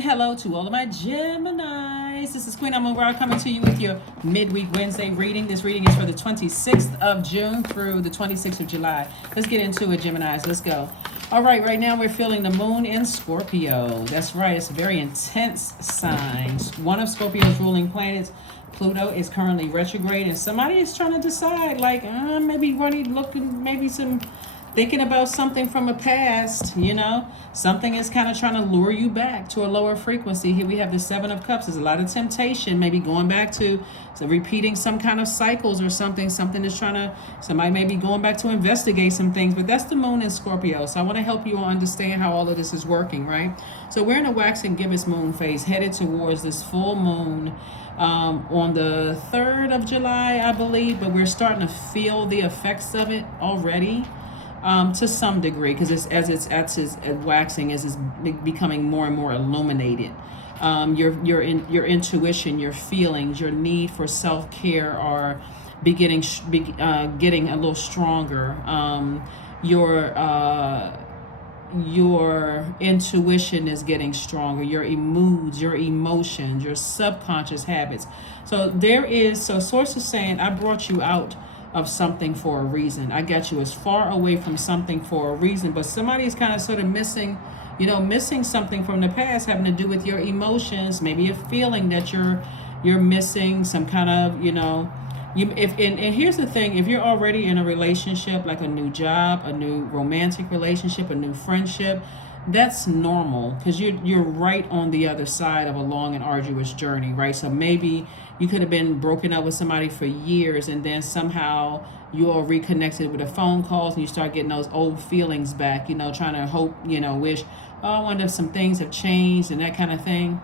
And hello to all of my Geminis. This is Queen Amun Ra coming to you with your midweek Wednesday reading. This reading is for the 26th of June through the 26th of July. Let's get into it, Geminis. Let's go. All right now we're feeling the moon in Scorpio. That's right. It's a very intense sign. One of Scorpio's ruling planets, Pluto, is currently retrograde, and somebody is trying to decide, like, maybe thinking about something from a past, something is kind of trying to lure you back to a lower frequency. Here we have the Seven of Cups. There's a lot of temptation, maybe going back to repeating some kind of cycles or something is somebody may be going back to investigate some things, but that's the moon in Scorpio. So I want to help you understand how all of this is working, right? So we're in a waxing gibbous moon phase, headed towards this full moon on the 3rd of July, I believe, but we're starting to feel the effects of it already. To some degree, because it's waxing, is becoming more and more illuminated. Your intuition, your feelings, your need for self-care are getting a little stronger. Your intuition is getting stronger. Your moods, your emotions, your subconscious habits. So source is saying, I brought you out of something for a reason. I got you as far away from something for a reason, but somebody is kind of sort of missing something from the past, having to do with your emotions, maybe a feeling that you're missing some kind of, and here's the thing, if you're already in a relationship, like a new job, a new romantic relationship, a new friendship, that's normal, because you're right on the other side of a long and arduous journey, right? So maybe you could have been broken up with somebody for years, and then somehow you all reconnected with the phone calls, and you start getting those old feelings back, trying to hope, wish, I wonder if some things have changed and that kind of thing.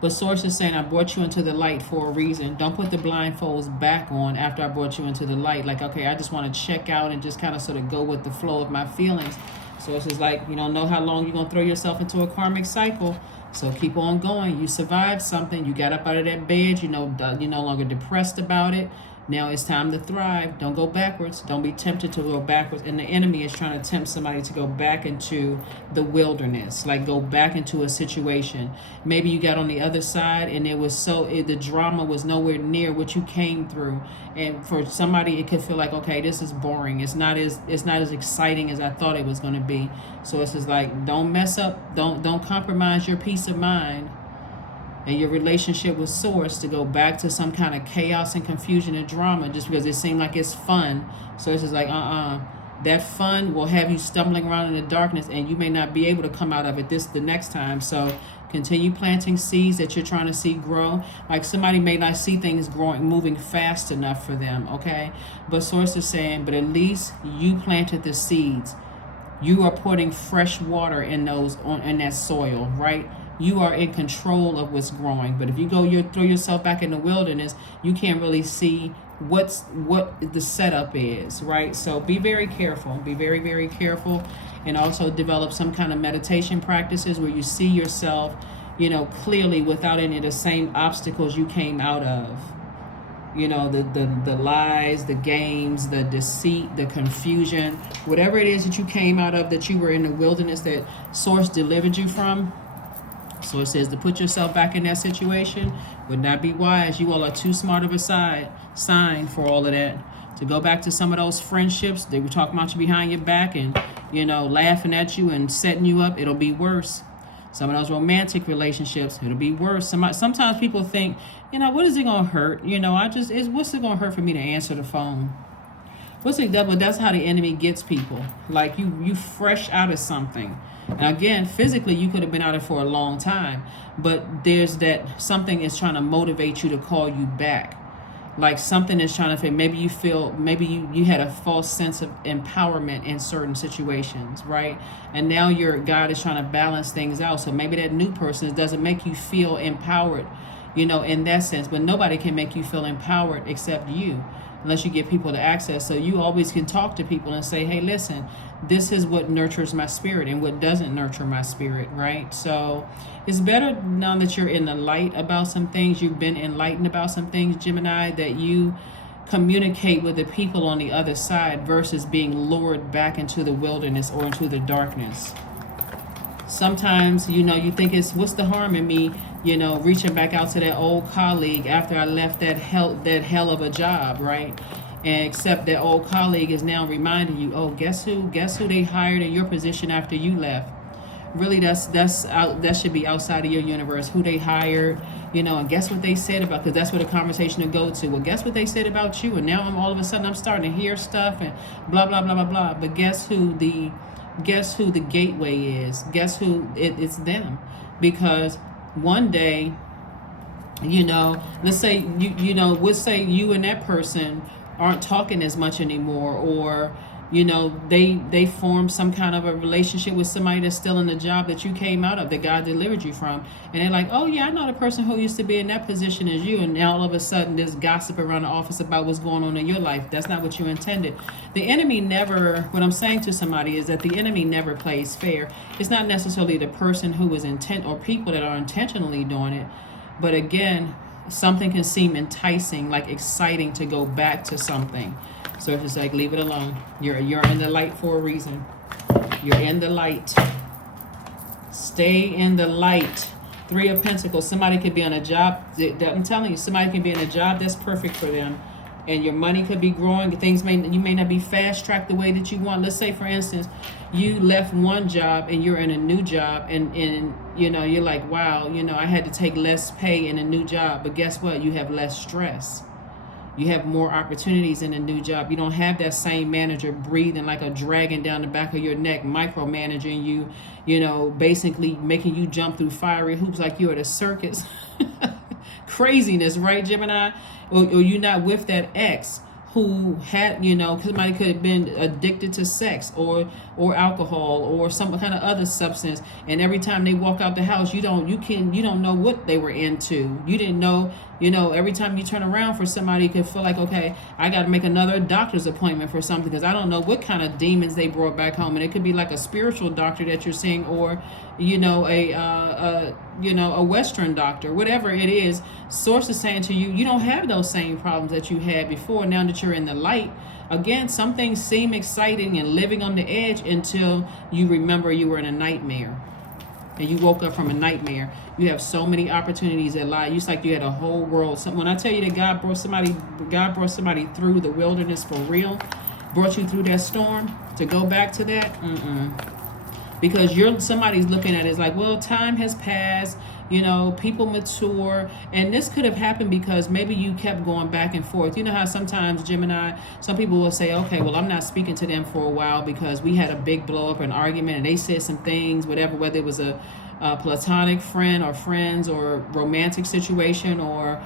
But source is saying, I brought you into the light for a reason. Don't put the blindfolds back on after I brought you into the light. Like, okay, I just want to check out and just kind of sort of go with the flow of my feelings. So it's just like, you don't know how long you're going to throw yourself into a karmic cycle. So keep on going. You survived something. You got up out of that bed. You're no longer depressed about it. Now it's time to thrive. Don't go backwards. Don't be tempted to go backwards. And the enemy is trying to tempt somebody to go back into the wilderness, like go back into a situation. Maybe you got on the other side and the drama was nowhere near what you came through. And for somebody, it could feel like, okay, this is boring. It's not as exciting as I thought it was going to be. So it's just like, don't mess up. Don't compromise your peace of mind and your relationship with source to go back to some kind of chaos and confusion and drama just because it seemed like it's fun. So it's just like, that fun will have you stumbling around in the darkness, and you may not be able to come out of it the next time. So continue planting seeds that you're trying to see grow. Like somebody may not see things moving fast enough for them, okay? But source is saying, but at least you planted the seeds. You are putting fresh water in that soil, right? You are in control of what's growing. But if you throw yourself back in the wilderness, you can't really see what the setup is, right? So be very careful. Be very, very careful. And also develop some kind of meditation practices where you see yourself, clearly without any of the same obstacles you came out of. The lies, the games, the deceit, the confusion, whatever it is that you came out of, that you were in the wilderness that source delivered you from. So it says to put yourself back in that situation would not be wise. You all are too smart of a sign for all of that. To go back to some of those friendships, they were talking about you behind your back and, laughing at you and setting you up. It'll be worse. Some of those romantic relationships, it'll be worse. Sometimes people think, what is it going to hurt? What's it going to hurt for me to answer the phone? That's how the enemy gets people. Like you fresh out of something. And again, physically, you could have been out of it for a long time, but there's that something is trying to motivate you to call you back. Like something is trying to, maybe you had a false sense of empowerment in certain situations, right? And now God is trying to balance things out. So maybe that new person doesn't make you feel empowered, in that sense, but nobody can make you feel empowered except you, unless you give people the access. So you always can talk to people and say, hey, listen, this is what nurtures my spirit and what doesn't nurture my spirit, right? So it's better now that you're in the light about some things, you've been enlightened about some things, Gemini, that you communicate with the people on the other side versus being lured back into the wilderness or into the darkness. Sometimes, you think what's the harm in me, reaching back out to that old colleague after I left that hell of a job, right? And except that old colleague is now reminding you, oh, guess who they hired in your position after you left. Really, that should be outside of your universe. Who they hired, and guess what they said about, because that's where the conversation to go to. Well, guess what they said about you, and now all of a sudden I'm starting to hear stuff and blah blah blah blah blah. But guess who the gateway is? Guess who it's them, because one day, let's say we'll say you and that person aren't talking as much anymore, or they formed some kind of a relationship with somebody that's still in the job that you came out of, that God delivered you from, and they're like, oh yeah, I know the person who used to be in that position as you, and now all of a sudden there's gossip around the office about what's going on in your life. That's not what you intended. The enemy never, what I'm saying to somebody is that the enemy never plays fair. It's not necessarily the person who is intent, or people that are intentionally doing it, but again, something can seem enticing, like exciting, to go back to something. So it's just like, leave it alone. You're in the light for a reason. You're in the light. Stay in the light. 3 of Pentacles. Somebody could be on a job. I'm telling you, somebody can be in a job that's perfect for them, and your money could be growing. You may not be fast tracked the way that you want. Let's say, for instance, you left one job and you're in a new job, and you're like, wow, I had to take less pay in a new job, but guess what? You have less stress. You have more opportunities in a new job. You don't have that same manager breathing like a dragon down the back of your neck, micromanaging you, basically making you jump through fiery hoops like you're at a circus. Craziness, right, Gemini? Or you're not with that ex who had, somebody could have been addicted to sex or alcohol or some kind of other substance, and every time they walk out the house, you don't know what they were into. You didn't know, every time you turn around for somebody, you could feel like, okay, I got to make another doctor's appointment for something, because I don't know what kind of demons they brought back home. And it could be like a spiritual doctor that you're seeing, or a Western doctor, whatever it is. Source is saying to you, you don't have those same problems that you had before. Now that you're in the light, again, some things seem exciting and living on the edge until you remember you were in a nightmare, and you woke up from a nightmare. You have so many opportunities that lie. It's like you had a whole world. So when I tell you that God brought somebody through the wilderness for real, brought you through that storm, to go back to that, because somebody's looking at it as like, well, time has passed, people mature, and this could have happened because maybe you kept going back and forth. You know how sometimes, Gemini, some people will say, okay, well, I'm not speaking to them for a while because we had a big blow up, an argument, and they said some things, whatever, whether it was a platonic friend or friends, or romantic situation, or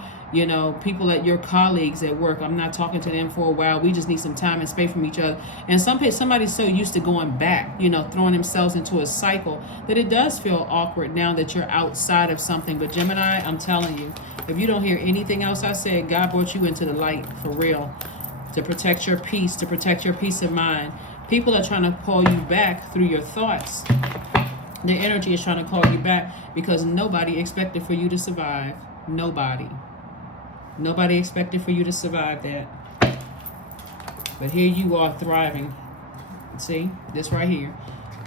people at your colleagues at work. I'm not talking to them for a while. We just need some time and space from each other. And somebody's so used to going back, throwing themselves into a cycle, that it does feel awkward now that you're outside of something. But Gemini, I'm telling you, if you don't hear anything else I said, God brought you into the light for real, to protect your peace, to protect your peace of mind. People are trying to call you back through your thoughts. The energy is trying to call you back because nobody expected for you to survive. Nobody expected for you to survive that. But here you are thriving. See, this right here.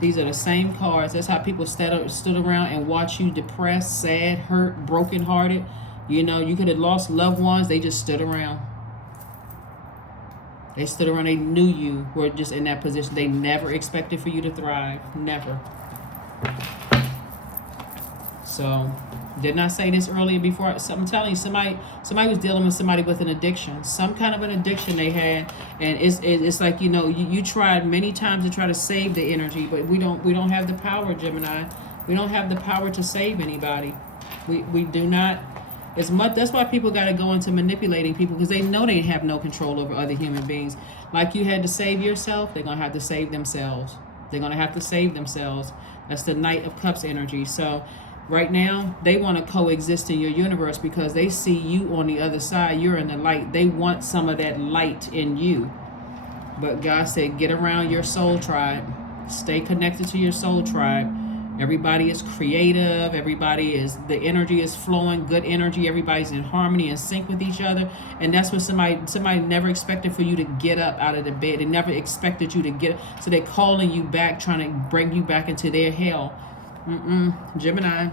These are the same cards. That's how people stood around and watched you depressed, sad, hurt, brokenhearted. You could have lost loved ones. They just stood around. They stood around. They knew you were just in that position. They never expected for you to thrive. Never. So, didn't I say this earlier before? I'm telling you, somebody was dealing with somebody with an addiction, some kind of an addiction they had, and it's like, you tried many times to try to save the energy, but we don't have the power, Gemini. We don't have the power to save anybody. We do not. As much. That's why people got to go into manipulating people, because they know they have no control over other human beings. Like you had to save yourself, they're gonna have to save themselves. They're gonna have to save themselves. That's the Knight of Cups energy. So right now, they want to coexist in your universe because they see you on the other side. You're in the light. They want some of that light in you. But God said, get around your soul tribe. Stay connected to your soul tribe. Everybody is creative. The energy is flowing, good energy. Everybody's in harmony and sync with each other. And that's what somebody never expected for you to get up out of the bed. They never expected you to get up. So they're calling you back, trying to bring you back into their hell. Gemini,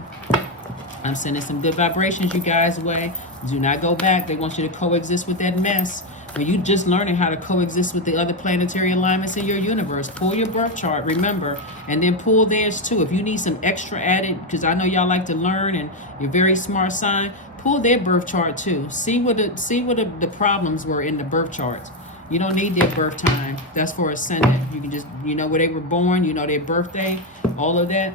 I'm sending some good vibrations you guys' way. Do not go back. They want you to coexist with that mess. When you just learning how to coexist with the other planetary alignments in your universe, pull your birth chart, remember, and then pull theirs too. If you need some extra added, because I know y'all like to learn and you're very smart sign, pull their birth chart too. See what the problems were in the birth charts. You don't need their birth time. That's for ascendant. You can just, you know where they were born, you know their birthday, all of that.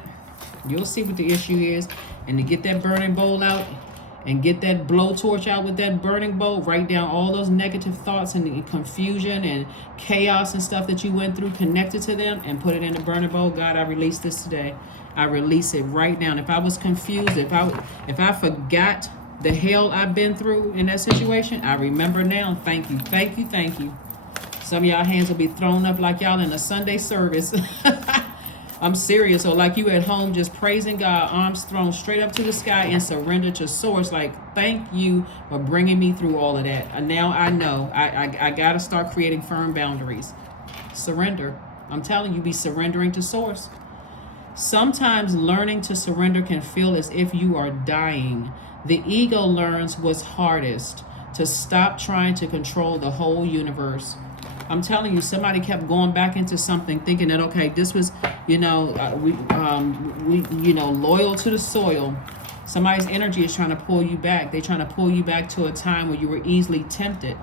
You'll see what the issue is. And to get that burning bowl out and get that blowtorch out with that burning bowl, write down all those negative thoughts and confusion and chaos and stuff that you went through connected to them and put it in the burning bowl. God, I release this today. I release it right now. And if I was confused, if I forgot the hell I've been through in that situation, I remember now. Thank you, thank you, thank you. Some of y'all hands will be thrown up like y'all in a Sunday service. I'm serious. Or like you at home just praising God, arms thrown straight up to the sky and surrender to source. Like, thank you for bringing me through all of that. And now I know I got to start creating firm boundaries. Surrender. I'm telling you, be surrendering to source. Sometimes learning to surrender can feel as if you are dying. The ego learns what's hardest, to stop trying to control the whole universe. I'm telling you, somebody kept going back into something thinking that, okay, this was, we loyal to the soil. Somebody's energy is trying to pull you back. They're trying to pull you back to a time where you were easily tempted.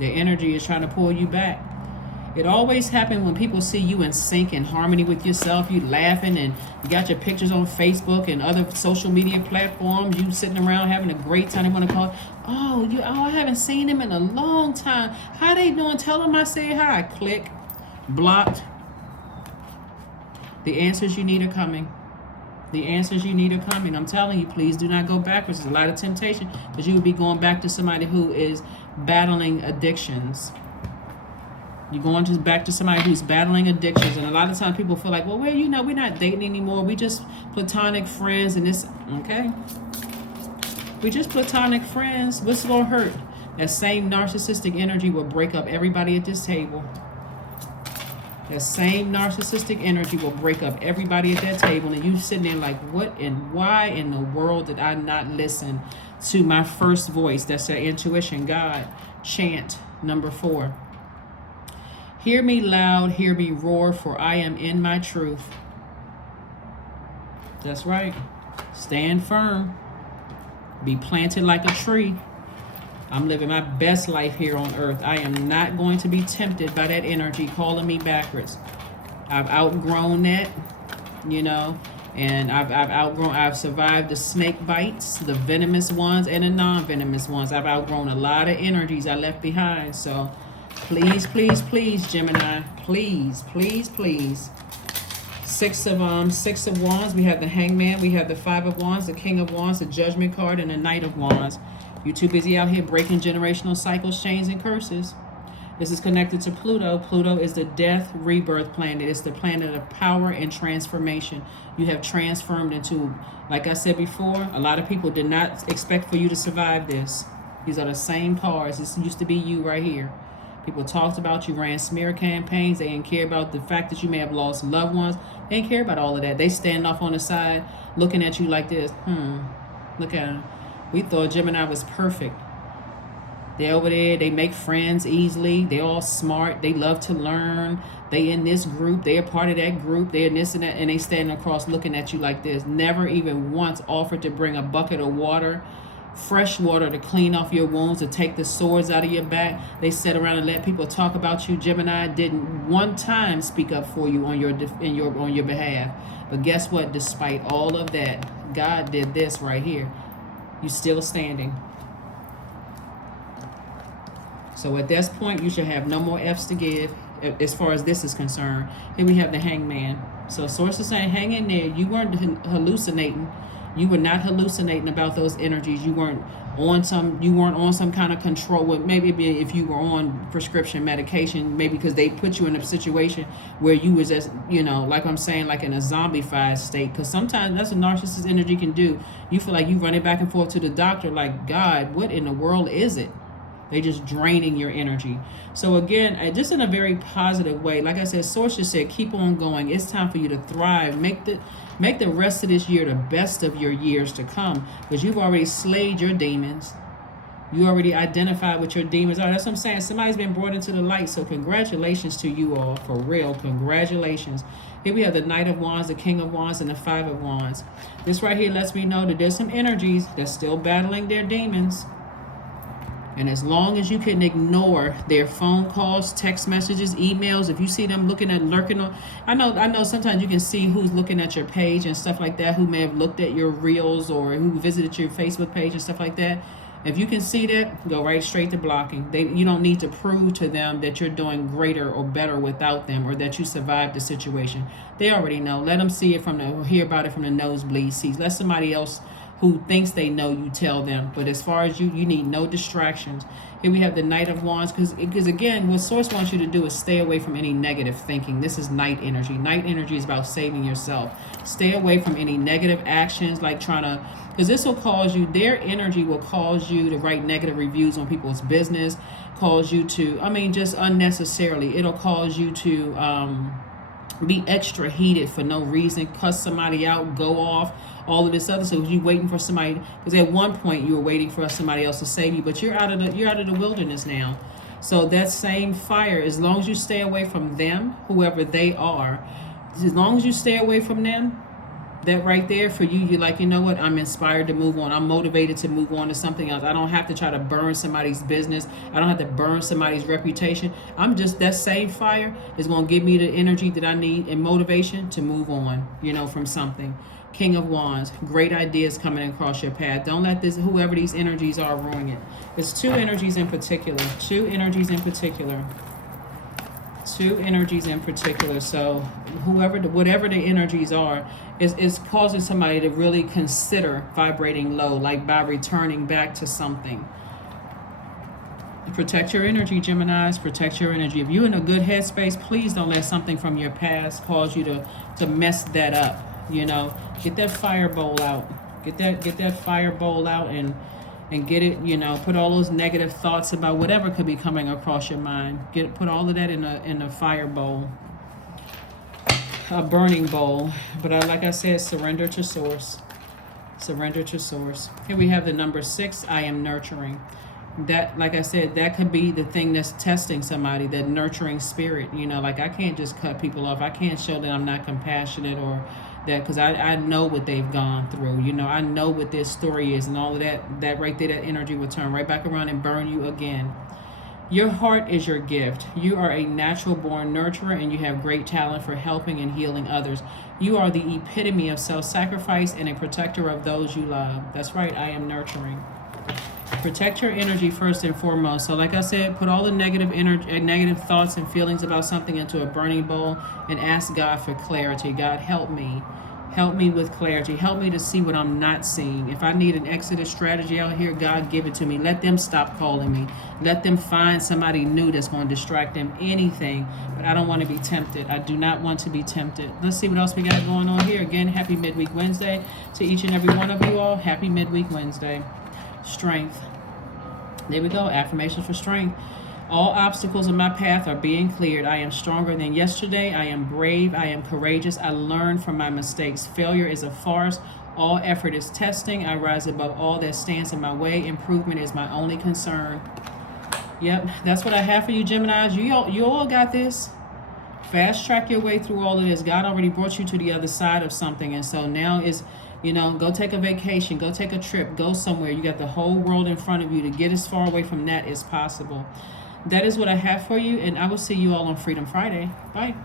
Their energy is trying to pull you back. It always happens when people see you in sync and harmony with yourself. You laughing and you got your pictures on Facebook and other social media platforms. You sitting around having a great time. They want to call, I haven't seen him in a long time. How they doing? Tell them I say hi. Click. Blocked. The answers you need are coming. The answers you need are coming. I'm telling you, please do not go backwards. There's a lot of temptation because you would be going back to somebody who is battling addictions. You're going back to somebody who's battling addictions. And a lot of times people feel like, well, we're not dating anymore. We just platonic friends and this. Okay. We just platonic friends. What's going to hurt? That same narcissistic energy will break up everybody at this table. That same narcissistic energy will break up everybody at that table. And you sitting there like, what and why in the world did I not listen to my first voice? That's your intuition, God. Chant number 4. Hear me loud, hear me roar, for I am in my truth. That's right. Stand firm. Be planted like a tree. I'm living my best life here on earth. I am not going to be tempted by that energy calling me backwards. I've outgrown that, and I've survived the snake bites, the venomous ones and the non-venomous ones. I've outgrown a lot of energies I left behind. So please, please, please, Gemini, please, please, please. Six of Wands. We have the Hangman. We have the 5 of Wands, the King of Wands, the Judgment card, and the Knight of Wands. You're too busy out here breaking generational cycles, chains, and curses. This is connected to Pluto. Pluto is the death rebirth planet. It's the planet of power and transformation. You have transformed into, like I said before, a lot of people did not expect for you to survive this. These are the same cards. This used to be you right here. People talked about you, ran smear campaigns. They didn't care about the fact that you may have lost loved ones. They didn't care about all of that. They stand off on the side looking at you like this. Look at them. We thought Gemini was perfect. They're over there. They make friends easily. They're all smart. They love to learn. They in this group. They're a part of that group. They're in this and that. And they standing across looking at you like this. Never even once offered to bring a bucket of water, fresh water, to clean off your wounds, to take the sores out of your back. They sit around and let people talk about you. Gemini didn't one time speak up for you on your behalf. But guess what? Despite all of that, God did this right here. You still standing. So at this point, you should have no more F's to give as far as this is concerned. Here we have the Hangman. So source is saying, hang in there. You weren't hallucinating. You were not hallucinating about those energies. You weren't on some kind of control. Well, maybe if you were on prescription medication, maybe because they put you in a situation where you was just, like I'm saying, like in a zombified state. Because sometimes that's what narcissist energy can do. You feel like you running back and forth to the doctor like, God, what in the world is it? They just draining your energy. So again, just in a very positive way. Like I said, Source just said, keep on going. It's time for you to thrive. Make the rest of this year the best of your years to come, because you've already slayed your demons. You already identified what your demons are. That's what I'm saying. Somebody's been brought into the light. So congratulations to you all. For real. Congratulations. Here we have the Knight of Wands, the King of Wands, and the Five of Wands. This right here lets me know that there's some energies that's still battling their demons. And as long as you can ignore their phone calls, text messages, emails, if you see them lurking on, I know sometimes you can see who's looking at your page and stuff like that, who may have looked at your reels or who visited your Facebook page and stuff like that. If you can see that, go right straight to blocking. You don't need to prove to them that you're doing greater or better without them, or that you survived the situation. They already know. Let them see it hear about it from the nosebleed seats. Let somebody else who thinks they know you tell them. But as far as you need no distractions. Here we have the Knight of Wands, because again, what Source wants you to do is stay away from any negative thinking. This is night energy. Night energy is about saving yourself. Stay away from any negative actions, like because this will cause you, their energy will cause you to write negative reviews on people's business, cause you to, just unnecessarily, it'll cause you to be extra heated for no reason, cuss somebody out, go off, all of this other stuff. You waiting for somebody, because at one point you were waiting for somebody else to save you, but you're out of the wilderness now. So that same fire, as long as you stay away from them, whoever they are, as long as you stay away from them, that right there for you, you're like, you know what, I'm inspired to move on. I'm motivated to move on to something else. I don't have to try to burn somebody's business. I don't have to burn somebody's reputation. That same fire is going to give me the energy that I need and motivation to move on, from something. King of Wands, great ideas coming across your path. Don't let whoever these energies are, ruin it. There's two energies in particular. So whatever the energies are, is causing somebody to really consider vibrating low, like by returning back to something. Protect your energy, Geminis. Protect your energy. If you're in a good headspace, please don't let something from your past cause you to mess that up. Get that fire bowl out. Get that fire bowl out and get it, put all those negative thoughts about whatever could be coming across your mind. Put all of that in a fire bowl, a burning bowl. But like I said, surrender to Source. Surrender to Source. Here we have the number 6. I am nurturing. That, like I said, that could be the thing that's testing somebody, that nurturing spirit. Like I can't just cut people off. I can't show that I'm not compassionate or that, because I know what they've gone through. I know what their story is, and all of that right there, that energy will turn right back around and burn you again. Your heart is your gift. You are a natural born nurturer, and you have great talent for helping and healing others. You are the epitome of self-sacrifice and a protector of those you love. That's right, I am nurturing. Protect your energy first and foremost. So like I said, put all the negative thoughts and feelings about something into a burning bowl and ask God for clarity. God, help me. Help me with clarity. Help me to see what I'm not seeing. If I need an exodus strategy out here, God, give it to me. Let them stop calling me. Let them find somebody new that's going to distract them. Anything. But I don't want to be tempted. I do not want to be tempted. Let's see what else we got going on here. Again, happy Midweek Wednesday to each and every one of you all. Happy Midweek Wednesday. Strength. There we go. Affirmations for strength. All obstacles in my path are being cleared. I am stronger than yesterday. I am brave. I am courageous. I learn from my mistakes. Failure is a farce. All effort is testing. I rise above all that stands in my way. Improvement is my only concern. Yep, that's what I have for you, Geminis. You all got this. Fast track your way through all of this. God already brought you to the other side of something, and so now is, go take a vacation, go take a trip, go somewhere. You got the whole world in front of you. To get as far away from that as possible. That is what I have for you, and I will see you all on Freedom Friday. Bye.